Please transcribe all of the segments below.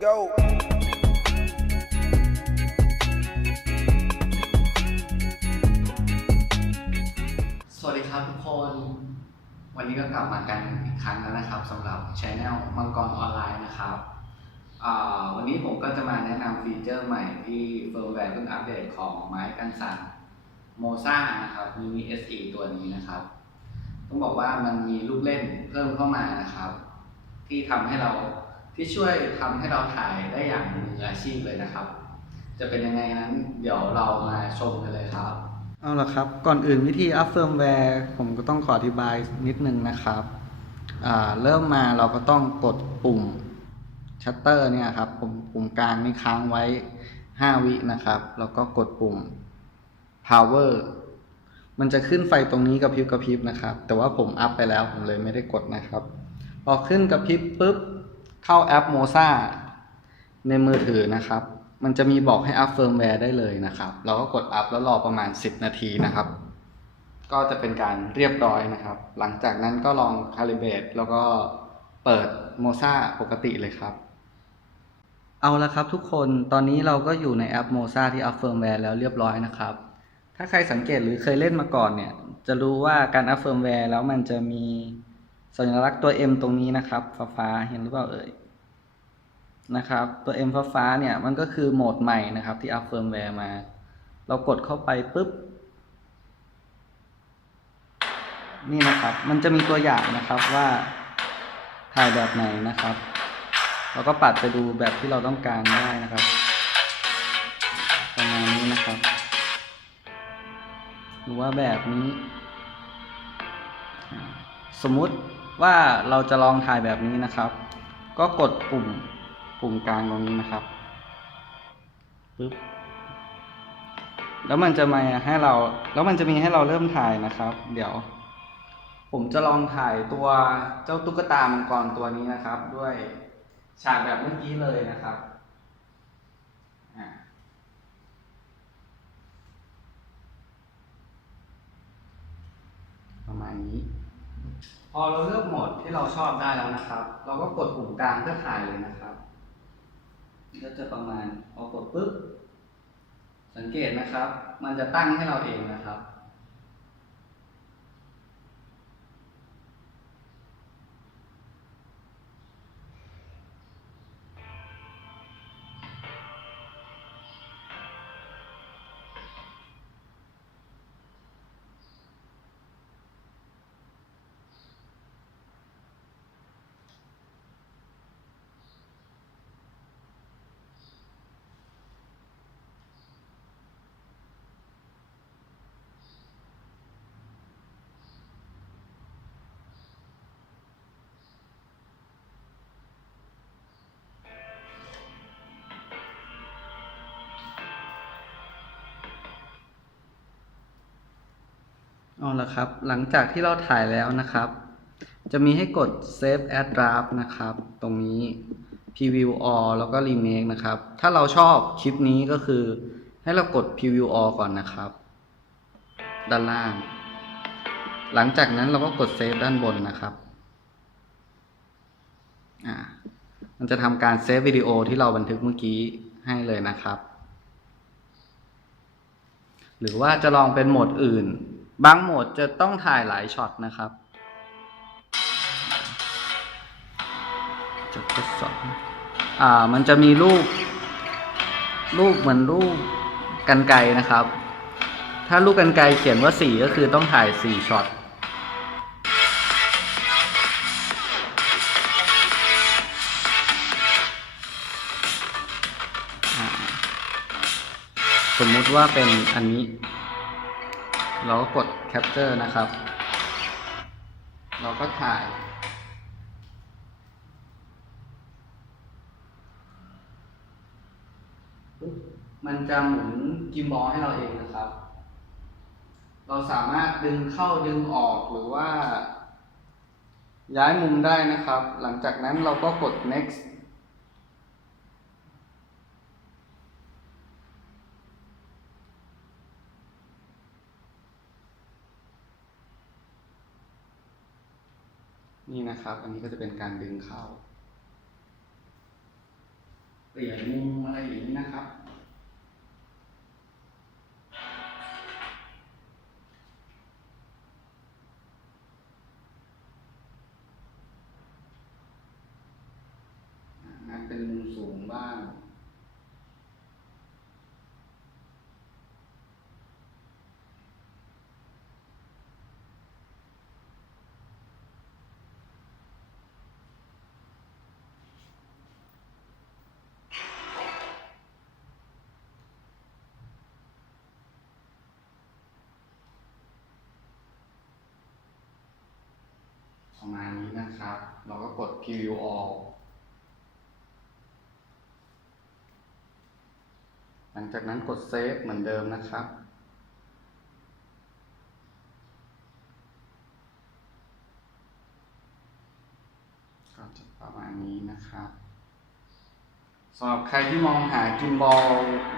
go. สวัสดีครับทุกคน วันนี้ก็กลับมากันอีกครั้งแล้วนะครับสำหรับช anel มังกรออนไลน์นะครับอ่าวันนี้ผมก็จะมาแนะนำฟีเจอร์ใหม่ที่เฟิร์มแวร์เพิ่งอัปเดตของไม้กันสั่นโมซ่านะครับ Mini SE ตัวนี้นะครับ ต้องบอกว่ามันมีลูกเล่นเพิ่มเข้ามานะครับ ที่ทำให้เรา ที่ช่วยทำให้เราถ่ายได้อย่างมืออาชีพเลยนะครับ จะเป็นยังไงนั้นเดี๋ยวเรามาชมกันเลยครับ เอาละครับ ก่อนอื่นวิธีอัพเฟิร์มแวร์ผมก็ต้องขออธิบายนิดนึงนะครับเริ่มมาเราก็ต้องกดปุ่มชัตเตอร์เนี่ยครับปุ่มปุ่มกลางนี่ค้างไว้ 5 วินะครับ แล้วก็กดปุ่ม power มันจะขึ้นไฟตรงนี้กระพริบกระพริบนะครับ แต่ว่าผมอัพไปแล้วผมเลยไม่ได้กดนะครับ พอขึ้นกระพริบปุ๊บ เข้าแอป Moza ในมือถือนะครับ มันจะมีบอกให้อัพเฟิร์มแวร์ได้เลยนะครับ เราก็กดอัพแล้วรอประมาณ 10 นาทีนะครับ ก็จะเป็นการเรียบร้อยนะครับ หลังจากนั้นก็ลองคาลิเบตแล้วก็เปิดโมซาปกติเลยครับ เอาละครับทุกคน ตอนนี้เราก็อยู่ในแอปโมซาที่อัพเฟิร์มแวร์แล้วเรียบร้อยนะครับ ถ้าใครสังเกตหรือเคยเล่นมาก่อนเนี่ย จะรู้ว่าการอัพเฟิร์มแวร์แล้วมันจะมี สัญลักษณ์ตัว M ตรงนี้นะครับ ฟ้าๆเห็นหรือเปล่าเอ่ยนะครับ ตัว M ฟ้าฟ้าๆเนี่ยมันก็คือโหมดใหม่นะครับที่อัพเฟิร์มแวร์มา เรากดเข้าไปปุ๊บ นี่นะครับ มันจะมีตัวอย่างนะครับว่าถ่ายแบบไหนนะครับ เราก็ปัดไปดูแบบที่เราต้องการได้นะครับประมาณนี้นะครับ หรือว่าแบบนี้สมมุติ ว่าเราจะลองถ่ายแบบนี้นะครับ ก็กดปุ่มปุ่มกลางตรงนี้นะครับปึ๊บแล้วมันจะมาให้เรา แล้วมันจะมีให้เราเริ่มถ่ายนะครับ เดี๋ยว ผมจะลองถ่ายตัวเจ้าตุ๊กตามังกรตัวนี้นะครับ ด้วยฉากแบบเมื่อกี้เลยนะครับประมาณนี้ พอเราเลือกโหมดที่เราชอบได้แล้วนะครับ เราก็กดปุ่มกลางเพื่อถ่ายเลยนะครับ ก็จะประมาณพอกดปุ๊บสังเกตนะครับ มันจะตั้งให้เราเองนะครับ เอาละครับ หลังจากที่เราถ่ายแล้วนะครับ จะมีให้กด save as draft นะครับ ตรงนี้ preview all แล้วก็ remake นะครับ ถ้าเราชอบคลิปนี้ก็คือ ให้เรากด preview all ก่อนนะครับ ด้านล่าง หลังจากนั้นเราก็กด save ด้านบนนะครับ อ่า มันจะทำการเซฟวิดีโอที่เราบันทึกเมื่อกี้ให้เลยนะครับ หรือว่าจะลองเป็นโหมดอื่น บางโหมดจะต้องถ่ายหลายช็อตนะครับจะทดสอบอ่า มันจะมีรูป รูปเหมือนรูปกันไกรนะครับ ถ้ารูปกันไกรเขียนว่าสี่ก็คือต้องถ่ายสี่ช็อตสมมุติว่าเป็นอันนี้ เราก็กด capture นะครับ เราก็ถ่ายมันจะหมุนกิมบอลให้เราเองนะครับ เราสามารถดึงเข้าดึงออกหรือว่า ย้ายมุมได้นะครับ หลังจากนั้นเราก็กด next นี่นะครับ อันนี้ก็จะเป็นการดึงเข้าเปลี่ยนมุมอะไรอย่างนี้นะครับงั้นเป็นมุมสูงบ้าง ประมาณนี้นะครับ เราก็กด preview all หลังจากนั้นกด save เหมือนเดิมนะครับก็จะประมาณนี้นะครับสำหรับใครที่มองหากิมบอล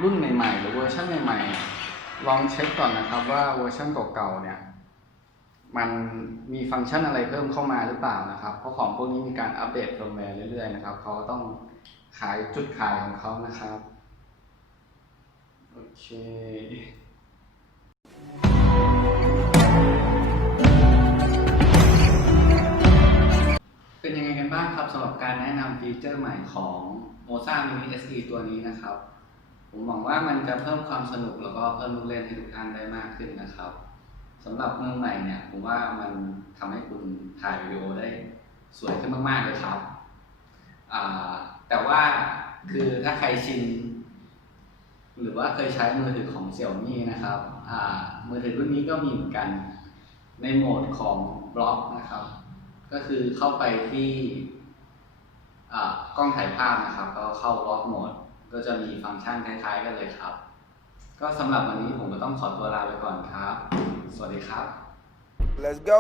รุ่นใหม่ๆ หรือเวอร์ชันใหม่ๆ ลองเช็คก่อนนะครับว่าเวอร์ชันเก่าๆเนี่ย มันมีฟังก์ชันอะไรเพิ่มเข้ามาหรือเปล่านะครับ เพราะของพวกนี้มีการอัปเดตเฟิร์มแวร์เรื่อยๆนะครับเขาต้องขายจุดขายของเขานะครับ โอเคเป็นยังไงกันบ้างครับสำหรับการแนะนำฟีเจอร์ใหม่ของ Moza Mini SE ตัวนี้นะครับ ผมหวังว่ามันจะเพิ่มความสนุกแล้วก็เพิ่มลูกเล่นให้ทุกท่านได้มากขึ้นนะครับ สำหรับเมือใหม่เนี่ยผมว่ามันทำให้คุณถ่ายวิดีโอได้สวยขึ้นมาก ๆ เลยครับ แต่ว่าคือถ้าใครชิน หรือว่าเคยใช้มือถือของ Xiaomi นะครับมือถือรุ่นนี้ก็มีเหมือนกัน ในโหมดของบล็อกนะครับ ก็คือเข้าไปที่กล้องถ่ายภาพนะครับ ก็เข้าบล็อกโหมด ก็จะมีฟังก์ชันคล้าย ๆ กันเลยครับ ก็สำหรับวันนี้ผมก็ต้องขอตัวลาไปก่อนครับ สวัสดีครับ Let's go.